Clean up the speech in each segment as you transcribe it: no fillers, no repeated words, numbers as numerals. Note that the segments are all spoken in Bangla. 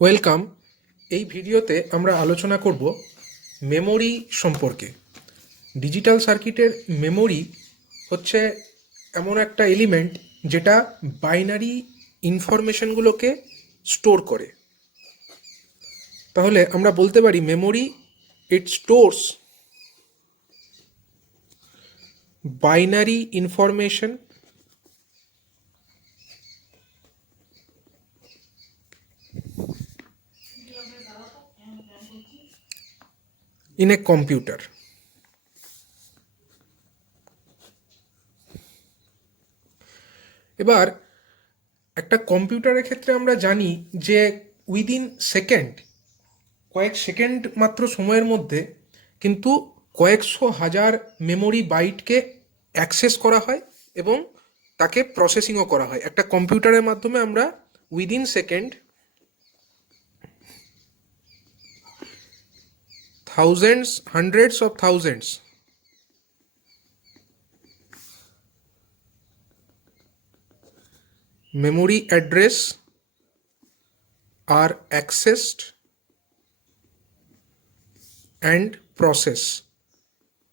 ওয়েলকাম। এই ভিডিওতে আমরা আলোচনা করব মেমোরি সম্পর্কে। ডিজিটাল সার্কিটের মেমোরি হচ্ছে এমন একটা এলিমেন্ট যেটা বাইনারি ইনফরমেশনগুলোকে স্টোর করে। তাহলে আমরা বলতে পারি memory it stores binary information in a computer. এবার একটা কম্পিউটারের ক্ষেত্রে আমরা জানি যে উইদিন সেকেন্ড, কয়েক সেকেন্ড মাত্র সময়ের মধ্যে কিন্তু কয়েকশো হাজার মেমোরি বাইটকে অ্যাক্সেস করা হয় এবং তাকে প্রসেসিংও করা হয়। একটা কম্পিউটারের মাধ্যমে আমরা within second thousands, hundreds of thousands memory address are accessed and processed.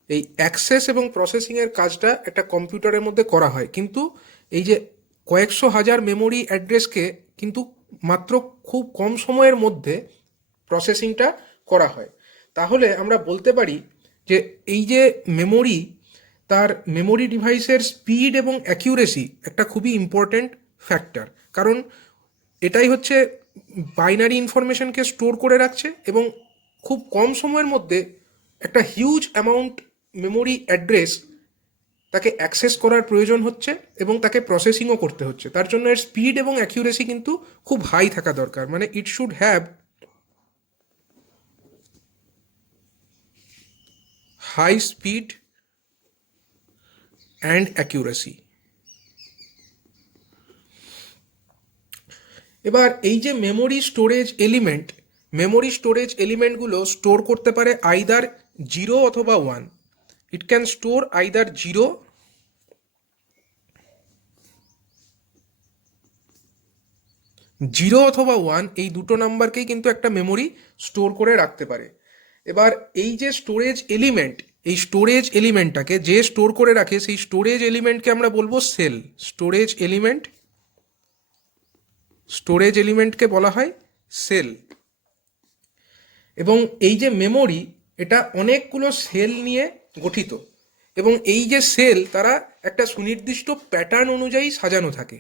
এই অ্যাক্সেস এবং প্রসেসিংয়ের কাজটা একটা কম্পিউটারের মধ্যে করা হয়, কিন্তু এই যে কয়েকশো হাজার মেমোরি অ্যাড্রেসকে কিন্তু মাত্র খুব কম সময়ের মধ্যে প্রসেসিংটা করা হয়। তাহলে আমরা বলতে পারি যে এই যে মেমোরি, তার মেমোরি ডিভাইসের স্পিড এবং অ্যাকিউরেসি একটা খুবই ইম্পর্ট্যান্ট ফ্যাক্টর, কারণ এটাই হচ্ছে বাইনারি ইনফরমেশনকে স্টোর করে রাখছে এবং খুব কম সময়ের মধ্যে একটা হিউজ অ্যামাউন্ট মেমোরি অ্যাড্রেস তাকে অ্যাক্সেস করার প্রয়োজন হচ্ছে এবং তাকে প্রসেসিংও করতে হচ্ছে। তার জন্য এর স্পিড এবং অ্যাকিউরেসি কিন্তু খুব হাই থাকা দরকার, মানে it should have high speed and accuracy. এবার এই যে মেমোরি স্টোরেজ এলিমেন্টগুলো স্টোর করতে পারে আইদার 0 অথবা 1। ইট ক্যান স্টোর আইদার 0 অথবা 1, এই দুটো নাম্বারকেই কিন্তু একটা মেমোরি স্টোর করে রাখতে পারে। এবার এই যে এই স্টোরেজ এলিমেন্টটাকে যে স্টোর করে রাখে, সেই স্টোরেজ এলিমেন্টকে আমরা বলবো সেল। স্টোরেজ এলিমেন্টকে বলা হয় সেল। এবং এই যে মেমোরি, এটা অনেকগুলো সেল নিয়ে গঠিত এবং এই যে সেল, তারা একটা সুনির্দিষ্ট প্যাটার্ন অনুযায়ী সাজানো থাকে।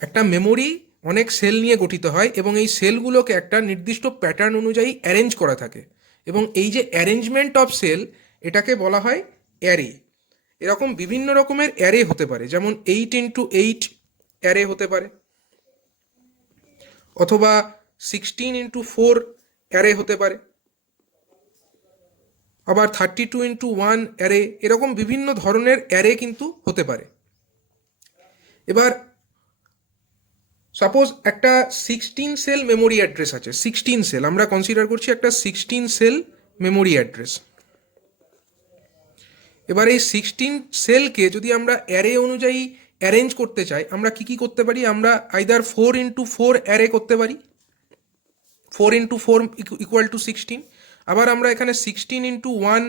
একটা মেমোরি অনেক সেল নিয়ে গঠিত হয় এবং এই সেলগুলোকে একটা নির্দিষ্ট প্যাটার্ন অনুযায়ী অ্যারেঞ্জ করা থাকে এবং এই যে অ্যারেঞ্জমেন্ট অফ সেল, এটাকে বলা হয় অ্যারে। এরকম বিভিন্ন রকমের অ্যারে হতে পারে, যেমন 8x8 অ্যারে হতে পারে, অথবা 16x4 অ্যারে হতে পারে, আবার 32x1 অ্যারে, এরকম বিভিন্ন ধরনের অ্যারে কিন্তু হতে পারে। এবার সাপোজ একটা 16 সেল মেমোরি অ্যাড্রেস আছে, 16 সেল আমরা কনসিডার করছি একটা 16 সেল মেমোরি অ্যাড্রেস। এবার এই 16 সেলকে যদি আমরা অ্যারে অনুযায়ী অ্যারেঞ্জ করতে চাই, আমরা কি করতে পারি? আমরা আইদার 4x4 অ্যারে করতে পারি, 4x4 ইকুয়াল টু 16। আবার আমরা এখানে 16x1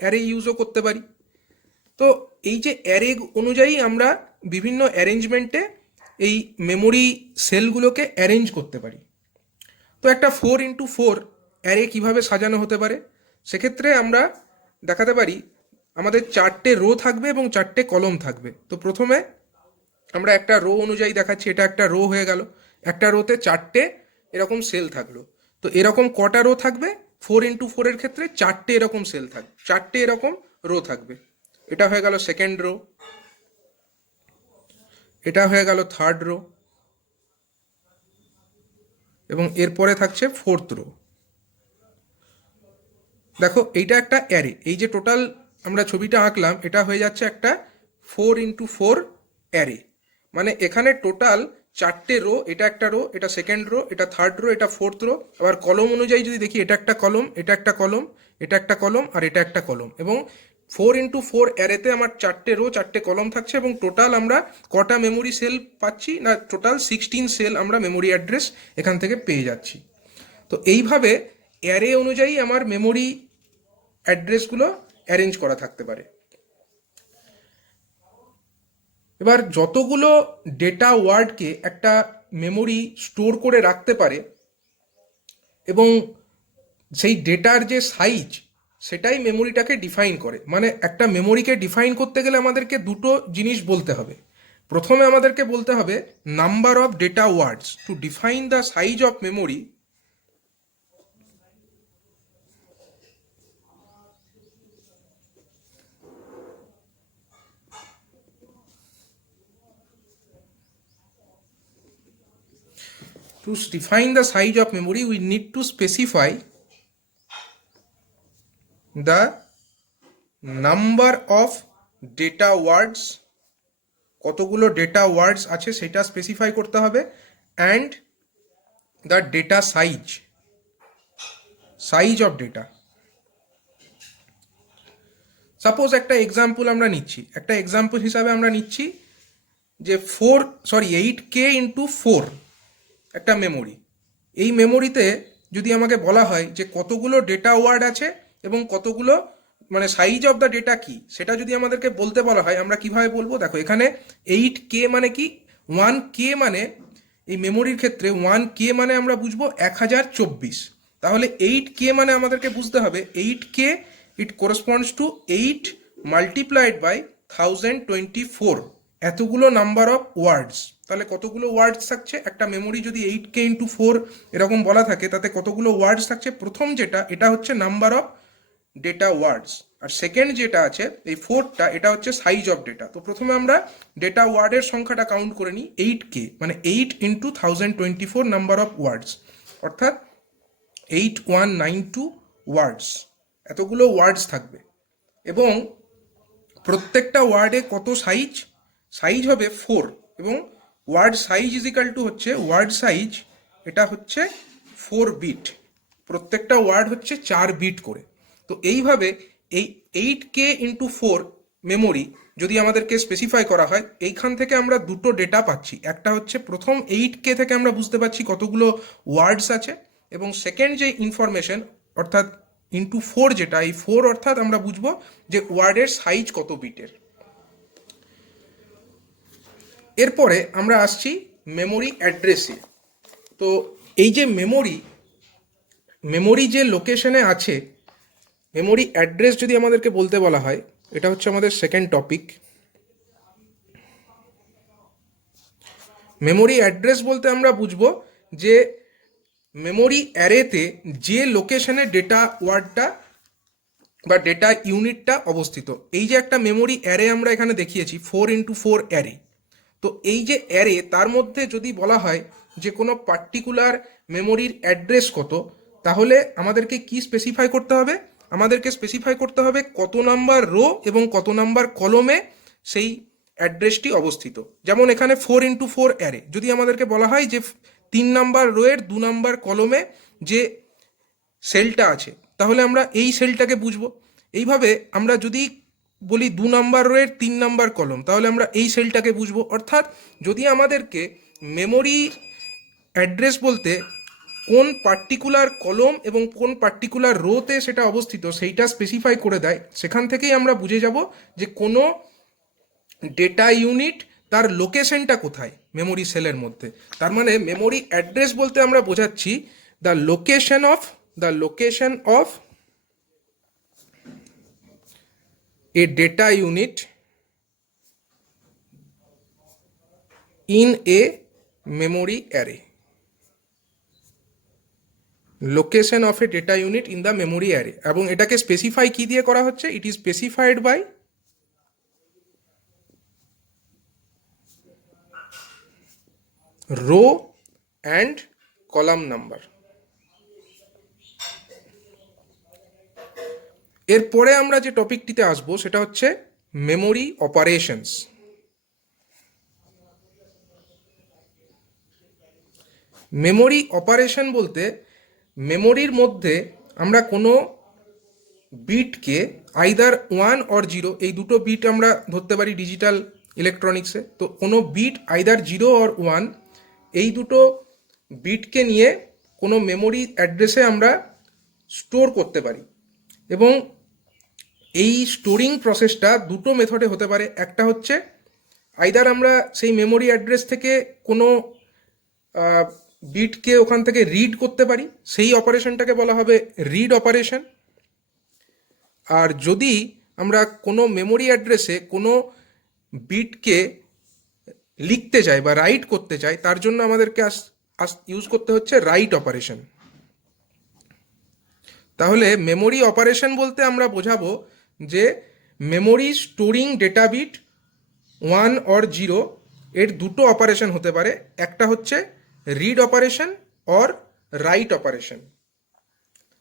অ্যারে ইউজও করতে পারি। তো এই যে অ্যারে অনুযায়ী আমরা বিভিন্ন অ্যারেঞ্জমেন্টে এই মেমোরি সেলগুলোকে অ্যারেঞ্জ করতে পারি। তো একটা 4x4 অ্যারে কিভাবে সাজানো হতে পারে? সেক্ষেত্রে আমরা দেখাতে পারি আমাদের 4টে রো থাকবে এবং 4টে কলম থাকবে। তো প্রথমে আমরা একটা রো অনুযায়ী দেখাচ্ছি, এটা একটা রো হয়ে গেল। একটা রোতে 4টে এরকম সেল থাকলো। তো এরকম কটা রো থাকবে? 4x4 এর ক্ষেত্রে 4টে এরকম সেল থাকবে, 4টে এরকম রো থাকবে। এটা হয়ে গেল সেকেন্ড রো, এটা হয়ে গেল থার্ড রো, এবং এরপরে থাকছে ফোর্থ রো। দেখো এইটা একটা অ্যারে, এই যে টোটাল আমরা ছবিটা আঁকলাম, এটা হয়ে যাচ্ছে একটা 4x4 অ্যারে। মানে এখানে টোটাল 4টে রো, এটা একটা রো, এটা সেকেন্ড রো, এটা থার্ড রো, এটা ফোর্থ রো। আবার কলম অনুযায়ী যদি দেখি, এটা একটা কলম, এটা একটা কলম, এটা একটা কলম, আর এটা একটা কলম, এবং 4x4 অ্যারেতে আমার 4টে রো 4টে কলম থাকছে এবং টোটাল আমরা কটা মেমোরি সেল পাচ্ছি না, টোটাল 16 সেল আমরা মেমোরি অ্যাড্রেস এখান থেকে পেয়ে যাচ্ছি। তো এইভাবে অ্যারে অনুযায়ী আমার মেমোরি অ্যাড্রেসগুলো অ্যারেঞ্জ করা থাকতে পারে। এবার যতগুলো ডেটা ওয়ার্ডকে একটা মেমোরি স্টোর করে রাখতে পারে এবং সেই ডেটার যে সাইজ সেটাই মেমোরিটাকে ডিফাইন করে। মানে একটা মেমোরিকে ডিফাইন করতে গেলে আমাদেরকে দুটো জিনিস বলতে হবে। প্রথমে আমাদেরকে বলতে হবে number of data words to define the size of memory. To define the size of memory, we need to specify the number of data words, কতগুলো ডেটা ওয়ার্ডস আছে সেটা স্পেসিফাই করতে হবে, and the data size of data. Suppose একটা এক্সাম্পল আমরা নিচ্ছি, একটা এক্সাম্পল হিসাবে আমরা নিচ্ছি যে 8K ইন্টু 4 একটা মেমোরি। এই মেমোরিতে যদি আমাকে বলা হয় যে কতগুলো ডেটা ওয়ার্ড আছে এবং কতগুলো মানে সাইজ অফ দ্য ডেটা কি, সেটা যদি আমাদেরকে বলতে বলা হয় আমরা কিভাবে বলবো? দেখো এখানে 8K মানে কি, 1K মানে এই মেমোরির ক্ষেত্রে 1K মানে আমরা বুঝবো 1024। তাহলে 8K মানে আমাদেরকে বুঝতে হবে 8K it corresponds to 8 multiplied by 1024, এতগুলো নাম্বার অফ ওয়ার্ডস। তাহলে কতগুলো ওয়ার্ডস থাকছে একটা মেমোরি যদি 8K ইন্টু 4 এরকম বলা থাকে, তাতে কতগুলো ওয়ার্ডস থাকছে? প্রথম যেটা এটা হচ্ছে নাম্বার অফ ডেটা ওয়ার্ডস, আর সেকেন্ড যেটা আছে এই 4টা এটা হচ্ছে সাইজ অফ ডেটা। তো প্রথমে আমরা ডেটা ওয়ার্ডের সংখ্যাটা কাউন্ট করে নিই। 8K মানে 8 ইন্টু 1024 নাম্বার অফ ওয়ার্ডস, অর্থাৎ 8192 ওয়ার্ডস, এতগুলো ওয়ার্ডস থাকবে। এবং প্রত্যেকটা ওয়ার্ডে কত সাইজ হবে 4, এবং word size is equal to হচ্ছে ওয়ার্ড সাইজ, এটা হচ্ছে 4 বিট, প্রত্যেকটা ওয়ার্ড হচ্ছে 4 বিট করে। তো এইভাবে এই 8K ইন্টু 4 মেমোরি যদি আমাদেরকে স্পেসিফাই করা হয়, এইখান থেকে আমরা দুটো ডেটা পাচ্ছি। একটা হচ্ছে প্রথম 8K থেকে আমরা বুঝতে পারছি কতগুলো ওয়ার্ডস আছে, এবং সেকেন্ড যে ইনফরমেশন অর্থাৎ ইন্টু 4 যেটা, এই 4 অর্থাৎ আমরা বুঝবো যে ওয়ার্ডের সাইজ কত বিটের। এরপরে আমরা আসছি মেমোরি অ্যাড্রেসে। তো এই যে মেমোরি যে লোকেশনে আছে, মেমোরি অ্যাড্রেস যদি আমাদেরকে বলতে বলা হয়, এটা হচ্ছে আমাদের সেকেন্ড টপিক। মেমোরি অ্যাড্রেস বলতে আমরা বুঝবো যে মেমোরি অ্যারেতে যে লোকেশনে ডেটা ওয়ার্ডটা বা ডেটা ইউনিটটা অবস্থিত। এই যে একটা মেমোরি অ্যারে আমরা এখানে দেখিয়েছি 4x4 অ্যারে, তো এই যে অ্যারে তার মধ্যে যদি বলা হয় যে কোনো পার্টিকুলার মেমোরির অ্যাড্রেস কত, তাহলে আমাদেরকে কি স্পেসিফাই করতে হবে? আমাদেরকে স্পেসিফাই করতে হবে কত নাম্বার রো এবং কত নাম্বার কলমে সেই অ্যাড্রেসটি অবস্থিত। যেমন এখানে 4x4 অ্যারে, যদি আমাদেরকে বলা হয় যে 3 নাম্বার রোয়ের 2 নাম্বার কলমে যে সেলটা আছে, তাহলে আমরা এই সেলটাকে বুঝবো। এইভাবে আমরা যদি বলি 2 নাম্বার রোয়ের 3 নাম্বার কলম, তাহলে আমরা এই সেলটাকে বুঝবো। অর্থাৎ যদি আমাদেরকে মেমোরি অ্যাড্রেস বলতে কোন পার্টিকুলার কলম এবং কোন পার্টিকুলার রোতে সেটা অবস্থিত সেইটা স্পেসিফাই করে দেয়, সেখান থেকেই আমরা বুঝে যাব যে কোনো ডেটা ইউনিট তার লোকেশনটা কোথায় মেমোরি সেলের মধ্যে। তার মানে মেমোরি অ্যাড্রেস বলতে আমরা বোঝাচ্ছি the location of a data unit in a memory array. Location of a data unit in the memory array, এবং এটাকে স্পেসিফাই কি দিয়ে করা হচ্ছে? It is specified by row and column number. এরপরে আমরা যে টপিকটিতে আসবো সেটা হচ্ছে মেমোরি অপারেশনস। মেমোরি অপারেশন বলতে মেমোরির মধ্যে আমরা কোনো বিটকে আইদার 1 অর 0, এই দুটো বিট আমরা ধরতে পারি ডিজিটাল ইলেকট্রনিক্সে। তো কোনো বিট আইদার 0 অর 1, এই দুটো বিটকে নিয়ে কোনো মেমোরি অ্যাড্রেসে আমরা স্টোর করতে পারি। এবং এই স্টোরিং প্রসেসটা দুটো মেথডে হতে পারে। একটা হচ্ছে আইদার আমরা সেই মেমোরি অ্যাড্রেস থেকে কোনো বিটকে ওখান থেকে রিড করতে পারি, সেই অপারেশনটাকে বলা হবে রিড অপারেশন। আর যদি আমরা কোনো মেমোরি অ্যাড্রেসে কোনো বিটকে লিখতে চাই বা রাইট করতে চাই, তার জন্য আমাদেরকে ইউজ করতে হচ্ছে রাইট অপারেশন। তাহলে মেমোরি অপারেশন বলতে আমরা বোঝাবো যে memory storing data bit 1 or 0 এর দুটো অপারেশন হতে পারে। একটা হচ্ছে read operation or write operation.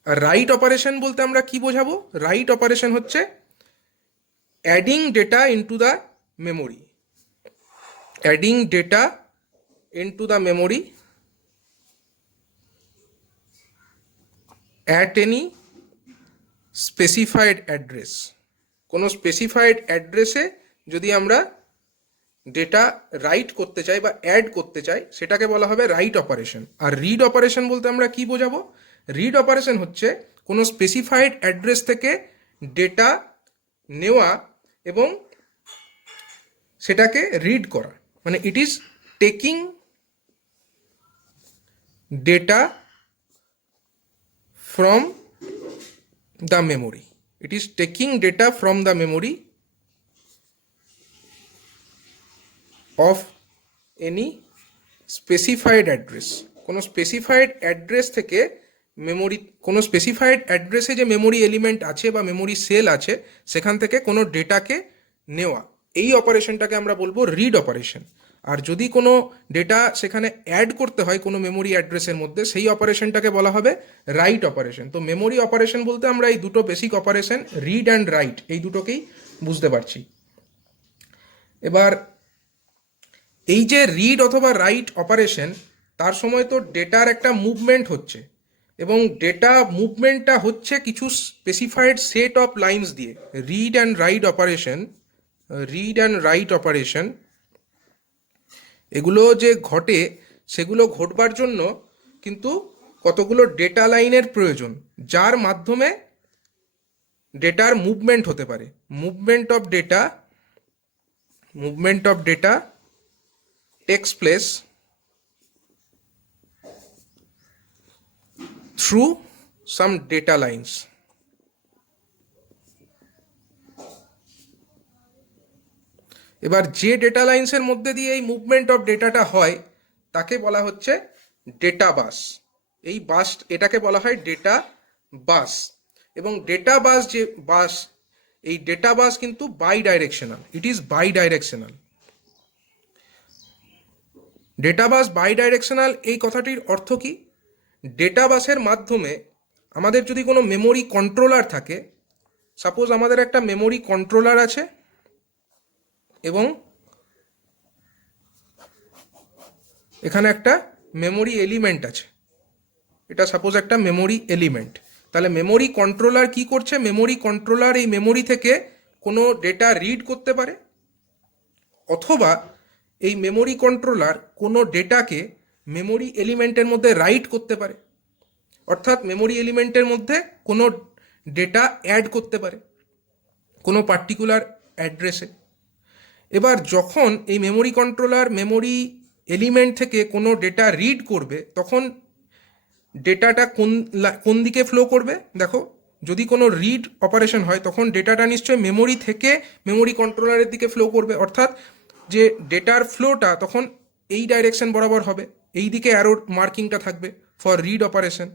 আর রাইট অপারেশন বলতে আমরা কি বোঝাবো? রাইট অপারেশন হচ্ছে adding data into the memory, adding data into the memory at any specified address. কোনো স্পেসিফাইড অ্যাড্রেসে যদি আমরা ডেটা রাইট করতে চাই বা অ্যাড করতে চাই, সেটাকে বলা হবে রাইট অপারেশন। আর রিড অপারেশন বলতে আমরা কি বোঝাবো? রিড অপারেশন হচ্ছে কোনো স্পেসিফাইড অ্যাড্রেস থেকে ডেটা নেওয়া এবং সেটাকে রিড করা, মানে it is taking data from the memory. It is taking data from the memory of any specified address. কোনো স্পেসিফাইড অ্যাড্রেস থেকে মেমোরি, কোনো স্পেসিফাইড অ্যাড্রেসে যে মেমোরি এলিমেন্ট আছে বা মেমোরি সেল আছে, সেখান থেকে কোনো ডেটাকে নেওয়া, এই অপারেশনটাকে আমরা বলবো রিড অপারেশন। আর যদি কোনো ডেটা সেখানে অ্যাড করতে হয় কোনো মেমোরি অ্যাড্রেসের মধ্যে, সেই অপারেশনটাকে বলা হবে রাইট অপারেশন। তো মেমোরি অপারেশন বলতে আমরা এই দুটো basic operation read and right, এই দুটোকেই বুঝতে পারছি। এবার এই যে রিড অথবা রাইট অপারেশন, তার সময় তো ডেটার একটা মুভমেন্ট হচ্ছে, এবং ডেটা মুভমেন্টটা হচ্ছে কিছু স্পেসিফাইড সেট অফ লাইনস দিয়ে। Read and right operation, read and right operation এগুলো যে ঘটে, সেগুলো ঘটবার জন্য কিন্তু কতগুলো ডেটা লাইনের প্রয়োজন, যার মাধ্যমে ডেটার মুভমেন্ট হতে পারে। Movement of data tax place through some data lines. এবার যে ডেটা লাইন্সের মধ্যে দিয়ে এই মুভমেন্ট অফ ডেটাটা হয়, তাকে বলা হচ্ছে ডেটা বাস। এই বাস, এটাকে বলা হয় ডেটা বাস। এবং ডেটা বাস যে বাস, এই ডেটা বাস কিন্তু bidirectional, it is bidirectional. Data bus bidirectional, এই কথাটির অর্থ কি? ডেটা বাসের মাধ্যমে আমাদের যদি কোনো মেমোরি কন্ট্রোলার থাকে, সাপোজ আমাদের একটা মেমোরি কন্ট্রোলার আছে এবং এখানে একটা মেমোরি এলিমেন্ট আছে, এটা সাপোজ একটা মেমোরি এলিমেন্ট। তাহলে মেমোরি কন্ট্রোলার কি করছে? মেমোরি কন্ট্রোলার এই মেমোরি থেকে কোনো ডেটা রিড করতে পারে, অথবা এই মেমোরি কন্ট্রোলার কোনো ডেটাকে মেমোরি এলিমেন্টের মধ্যে রাইট করতে পারে, অর্থাৎ মেমোরি এলিমেন্টের মধ্যে কোনো ডেটা অ্যাড করতে পারে কোনো পার্টিকুলার অ্যাড্রেসে। এবার যখন এই মেমোরি কন্ট্রোলার মেমোরি এলিমেন্ট থেকে কোনো ডেটা রিড করবে, তখন ডেটাটা কোন দিকে ফ্লো করবে? দেখো, যদি কোনো রিড অপারেশন হয়, তখন ডেটাটা নিশ্চয়ই মেমোরি থেকে মেমোরি কন্ট্রোলারের দিকে ফ্লো করবে, অর্থাৎ যে ডেটার ফ্লোটা তখন এই ডাইরেকশন বরাবর হবে, এই দিকে অ্যারো মার্কিংটা থাকবে ফর রিড অপারেশন।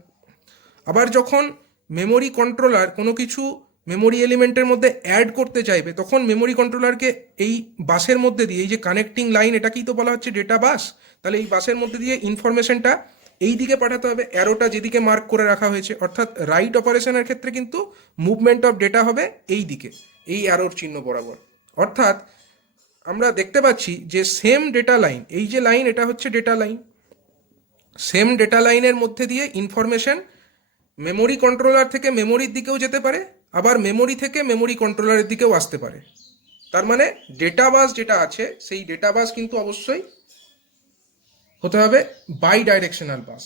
আবার যখন মেমোরি কন্ট্রোলার কোনো কিছু মেমোরি এলিমেন্টের মধ্যে অ্যাড করতে চাইবে, তখন মেমোরি কন্ট্রোলারকে এই বাসের মধ্যে দিয়ে, এই যে কানেক্টিং লাইন, এটাকেই তো বলা হচ্ছে ডেটা বাস। তাহলে এই বাসের মধ্যে দিয়ে ইনফরমেশনটা এই দিকে পাঠাতে হবে, অ্যারোটা যেদিকে মার্ক করে রাখা হয়েছে। অর্থাৎ রাইট অপারেশনের ক্ষেত্রে কিন্তু মুভমেন্ট অফ ডেটা হবে এই দিকে, এই অ্যারোর চিহ্ন বরাবর। অর্থাৎ আমরা দেখতে পাচ্ছি যে সেম ডেটা লাইন, এই যে লাইন, এটা হচ্ছে ডেটা লাইন, সেম ডেটা লাইনের মধ্যে দিয়ে ইনফরমেশন মেমোরি কন্ট্রোলার থেকে মেমোরির দিকেও যেতে পারে, আবার মেমোরি থেকে মেমোরি কন্ট্রোলারের দিকেও আসতে পারে। তার মানে ডেটা বাস যেটা আছে সেই ডেটা বাস কিন্তু অবশ্যই হতে হবে বাই ডাইরেকশনাল বাস।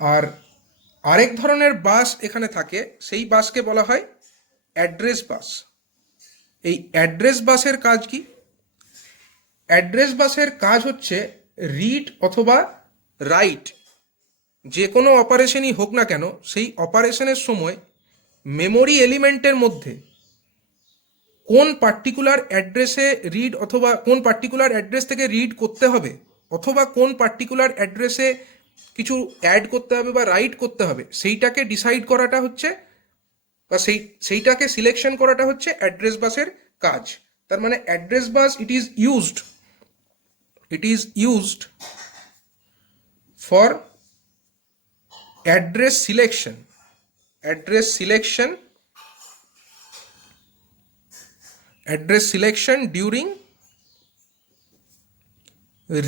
আর আরেক ধরনের বাস এখানে থাকে, সেই বাসকে বলা হয় অ্যাড্রেস বাস। এই অ্যাড্রেস বাসের কাজ কি? অ্যাড্রেস বাসের কাজ হচ্ছে রিড অথবা রাইট যে কোনো অপারেশনই হোক না কেন, সেই অপারেশনের সময় মেমোরি এলিমেন্টের মধ্যে কোন পার্টিকুলার অ্যাড্রেসে রিড অথবা কোন পার্টিকুলার অ্যাড্রেস থেকে রিড করতে হবে অথবা কোন পার্টিকুলার অ্যাড্রেসে কিছু অ্যাড করতে হবে বা রাইট করতে হবে, সেইটাকে ডিসাইড করাটা হচ্ছে বা সেইটাকে সিলেকশন করাটা হচ্ছে অ্যাড্রেস বাসের কাজ। তার মানে address bus it is used for address selection during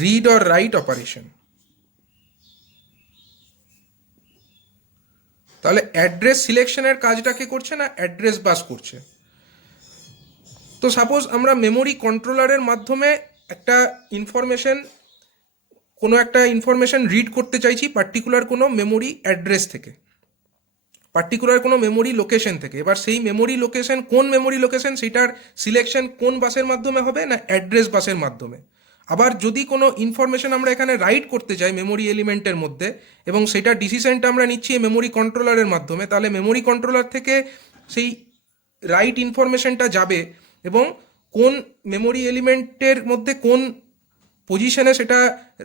read or write operation। তাহলে অ্যাড্রেস সিলেকশনের কাজটা কে করছে না, অ্যাড্রেস বাস করছে। তো সাপোজ আমরা মেমোরি কন্ট্রোলারের মাধ্যমে কোনো একটা ইনফরমেশন রিড করতে চাইছি পার্টিকুলার কোনো মেমোরি অ্যাড্রেস থেকে, পার্টিকুলার কোনো মেমোরি লোকেশন থেকে। এবার সেই মেমোরি লোকেশন কোন মেমোরি লোকেশন, সেটার সিলেকশন কোন বাসের মাধ্যমে হবে না, অ্যাড্রেস বাসের মাধ্যমে। আবার যদি কোনো ইনফরমেশন আমরা এখানে রাইট করতে চাই মেমোরি এলিমেন্টের মধ্যে এবং সেটা ডিসিশনটা আমরা নিচ্ছি মেমোরি কন্ট্রোলারের মাধ্যমে, তাহলে মেমোরি কন্ট্রোলার থেকে সেই রাইট ইনফরমেশনটা যাবে এবং কোন মেমোরি এলিমেন্টের মধ্যে কোন পজিশনে সেটা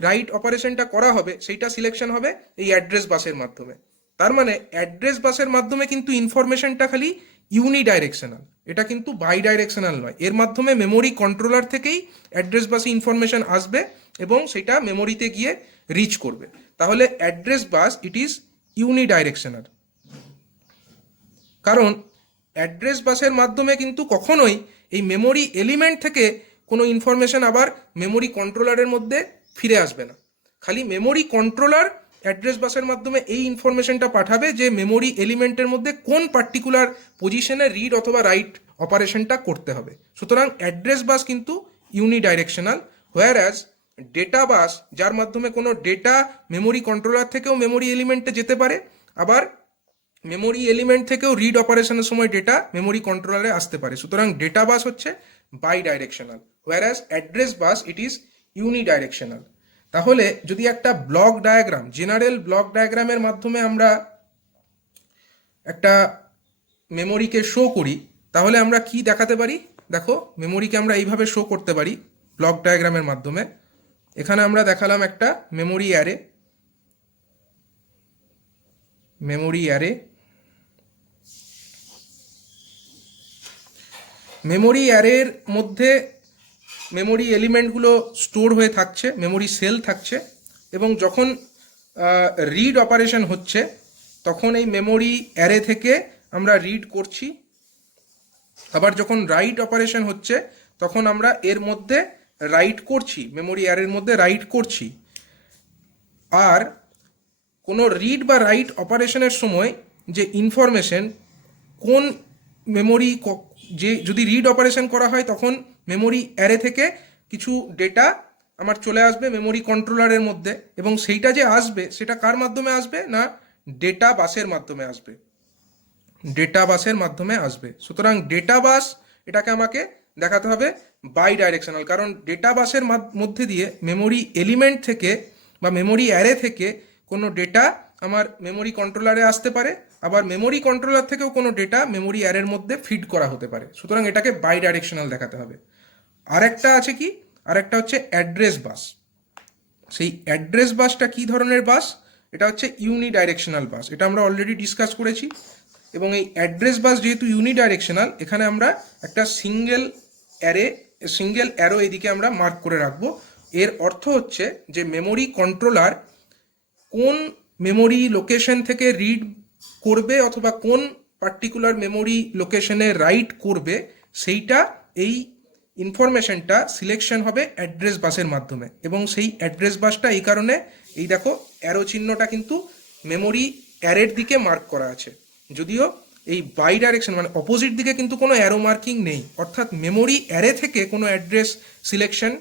রাইট অপারেশনটা করা হবে সেইটা সিলেকশন হবে এই অ্যাড্রেস বাসের মাধ্যমে। তার মানে অ্যাড্রেস বাসের মাধ্যমে কিন্তু ইনফরমেশনটা খালি ইউনিডাইরেকশনাল, এটা কিন্তু বাই ডাইরেকশনাল নয়। এর মাধ্যমে মেমোরি কন্ট্রোলার থেকেই অ্যাড্রেস বাসে ইনফরমেশন আসবে এবং সেটা মেমোরিতে গিয়ে রিচ করবে। তাহলে অ্যাড্রেস বাস ইট ইজ ইউনিডাইরেকশনাল। কারণ অ্যাড্রেস বাসের মাধ্যমে কিন্তু কখনোই এই মেমোরি এলিমেন্ট থেকে কোনো ইনফরমেশন আবার মেমোরি কন্ট্রোলারের মধ্যে ফিরে আসবে না। খালি মেমোরি কন্ট্রোলার অ্যাড্রেস বাসের মাধ্যমে এই ইনফরমেশনটা পাঠাবে যে মেমোরি এলিমেন্টের মধ্যে কোন পার্টিকুলার পজিশনে রিড অথবা রাইট অপারেশনটা করতে হবে। সুতরাং অ্যাড্রেস বাস কিন্তু ইউনিডাইরেকশনাল, হোয়ার অ্যাজ ডেটা বাস যার মাধ্যমে কোনো ডেটা মেমোরি কন্ট্রোলার থেকেও মেমোরি এলিমেন্টে যেতে পারে, আবার মেমোরি এলিমেন্ট থেকেও রিড অপারেশনের সময় ডেটা মেমোরি কন্ট্রোলারে আসতে পারে। সুতরাং ডেটা বাস হচ্ছে bidirectional, whereas address bus it is unidirectional. তাহলে যদি একটা ব্লক ডায়াগ্রাম, জেনারেল ব্লক ডায়াগ্রামের মাধ্যমে আমরা একটা মেমোরিকে শো করি, তাহলে আমরা কি দেখাতে পারি? দেখো, মেমোরিকে আমরা এইভাবে শো করতে পারি ব্লক ডায়াগ্রামের মাধ্যমে। এখানে আমরা দেখালাম একটা মেমোরি অ্যারে, মেমোরি অ্যারের মধ্যে মেমোরি এলিমেন্টগুলো স্টোর হয়ে থাকছে, মেমোরি সেল থাকছে, এবং যখন রিড অপারেশন হচ্ছে তখন এই মেমোরি অ্যারে থেকে আমরা রিড করছি, আবার যখন রাইট অপারেশন হচ্ছে তখন আমরা এর মধ্যে রাইট করছি, মেমোরি অ্যারের মধ্যে রাইট করছি। আর কোনো রিড বা রাইট অপারেশনের সময় যে ইনফরমেশন কোন মেমোরি, যে যদি রিড অপারেশন করা হয় তখন মেমোরি অ্যারে থেকে কিছু ডেটা আমার চলে আসবে মেমোরি কন্ট্রোলারের মধ্যে, এবং সেইটা যে আসবে সেটা কার মাধ্যমে আসবে না, ডেটা বাসের মাধ্যমে আসবে, ডেটা বাসের মাধ্যমে আসবে। সুতরাং ডেটা বাস এটাকে আমাকে দেখাতে হবে বাই ডাইরেকশনাল, কারণ ডেটা বাসের মধ্যে দিয়ে মেমোরি এলিমেন্ট থেকে বা মেমোরি অ্যারে থেকে কোনো ডেটা আমার মেমোরি কন্ট্রোলারে আসতে পারে, আবার মেমোরি কন্ট্রোলার থেকেও কোনো ডেটা মেমোরি অ্যারের মধ্যে ফিড করা হতে পারে। সুতরাং এটাকে বাই ডাইরেকশনাল দেখাতে হবে। আরেকটা আছে কি, আরেকটা হচ্ছে অ্যাড্রেস বাস। সেই অ্যাড্রেস বাসটা কি ধরনের বাস? এটা হচ্ছে ইউনিডাইরেকশনাল বাস, এটা আমরা অলরেডি ডিসকাস করেছি। এবং এই অ্যাড্রেস বাস যেহেতু ইউনিডাইরেকশনাল, এখানে আমরা একটা সিঙ্গেল অ্যারো এদিকে আমরা মার্ক করে রাখবো। এর অর্থ হচ্ছে যে মেমোরি কন্ট্রোলার কোন মেমোরি লোকেশন থেকে রিড করবে অথবা কোন পার্টিকুলার মেমোরি লোকেশনে রাইট করবে, সেইটা এই ইনফরমেশনটা সিলেকশন হবে অ্যাড্রেস বাসের মাধ্যমে। এবং সেই অ্যাড্রেস বাসটা এই কারণে, এই দেখো অ্যারো চিহ্নটা কিন্তু মেমোরি অ্যারের দিকে মার্ক করা আছে, যদিও এই বাই ডাইরেকশন মানে অপোজিট দিকে কিন্তু কোনো অ্যারো মার্কিং নেই, অর্থাৎ মেমোরি অ্যারে থেকে কোনো অ্যাড্রেস সিলেকশন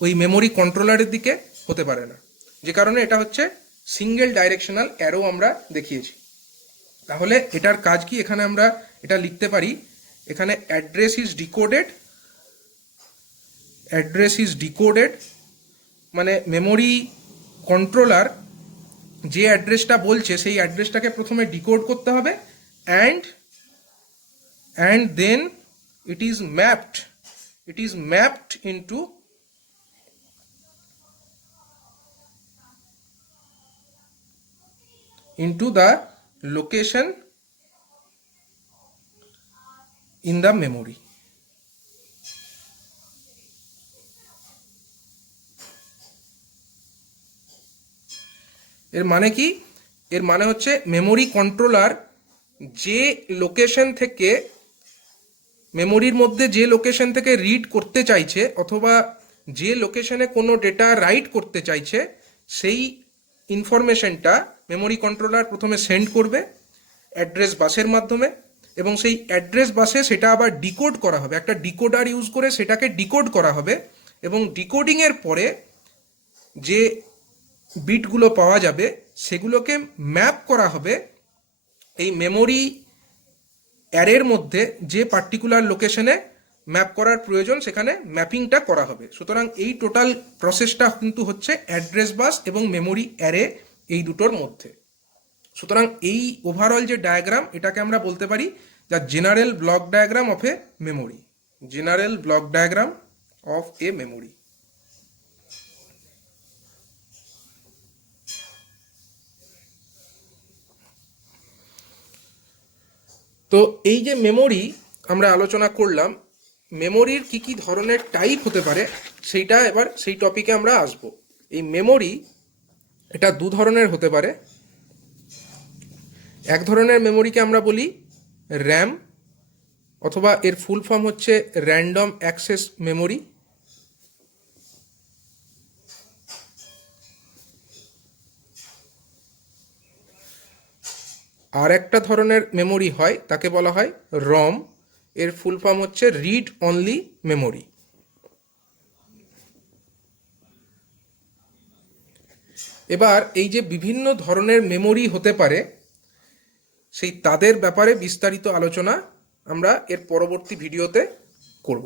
ওই মেমোরি কন্ট্রোলারের দিকে হতে পারে না, যে কারণে এটা হচ্ছে সিঙ্গেল ডাইরেকশনাল অ্যারো আমরা দেখিয়েছি। তাহলে এটার কাজ কি, এখানে আমরা এটা লিখতে পারি, এখানে অ্যাড্রেস ইজ ডিকোডেড মানে মেমোরি কন্ট্রোলার যে অ্যাড্রেসটা বলছে সেই অ্যাড্রেসটাকে প্রথমে ডিকোড করতে হবে, and then it is mapped into the location in the memory. এর মানে কি, এর মানে হচ্ছে মেমোরি কন্ট্রোলার যে লোকেশন থেকে মেমোরির মধ্যে যে লোকেশন থেকে রিড করতে চাইছে অথবা যে লোকেশনে কোনো ডেটা রাইট করতে চাইছে সেই ইনফরমেশনটা মেমোরি কন্ট্রোলার প্রথমে সেন্ড করবে অ্যাড্রেস বাসের মাধ্যমে, এবং সেই অ্যাড্রেস বাসে সেটা আবার ডিকোড করা হবে, একটা ডিকোডার ইউজ করে সেটাকে ডিকোড করা হবে, এবং ডিকোডিংয়ের পরে যে বিটগুলো পাওয়া যাবে সেগুলোকে ম্যাপ করা হবে এই মেমোরি অ্যারের মধ্যে যে পার্টিকুলার লোকেশনে ম্যাপ করার প্রয়োজন সেখানে ম্যাপিংটা করা হবে। সুতরাং এই টোটাল প্রসেসটা কিন্তু হচ্ছে অ্যাড্রেস বাস এবং মেমোরি অ্যারে এই দুটোর মধ্যে। সুতরাং এই ওভারঅল যে ডায়াগ্রাম এটাকে আমরা বলতে পারি যা general block diagram of A memory, general block diagram of A memory. তো এই যে মেমোরি আমরা আলোচনা করলাম, মেমোরির কি কি ধরনের টাইপ হতে পারে সেইটা এবার সেই টপিকে আমরা আসব। এই মেমোরি এটা দু ধরনের হতে পারে। এক ধরনের মেমোরিকে আমরা বলি র্যাম, অথবা এর ফুল ফর্ম হচ্ছে র্যান্ডম অ্যাক্সেস মেমোরি। আর একটা ধরনের মেমোরি হয় তাকে বলা হয় রম, এর ফুল ফর্ম হচ্ছে রিড অনলি মেমোরি। এবার এই যে বিভিন্ন ধরনের মেমোরি হতে পারে সেই তাদের ব্যাপারে বিস্তারিত আলোচনা আমরা এর পরবর্তী ভিডিওতে করব।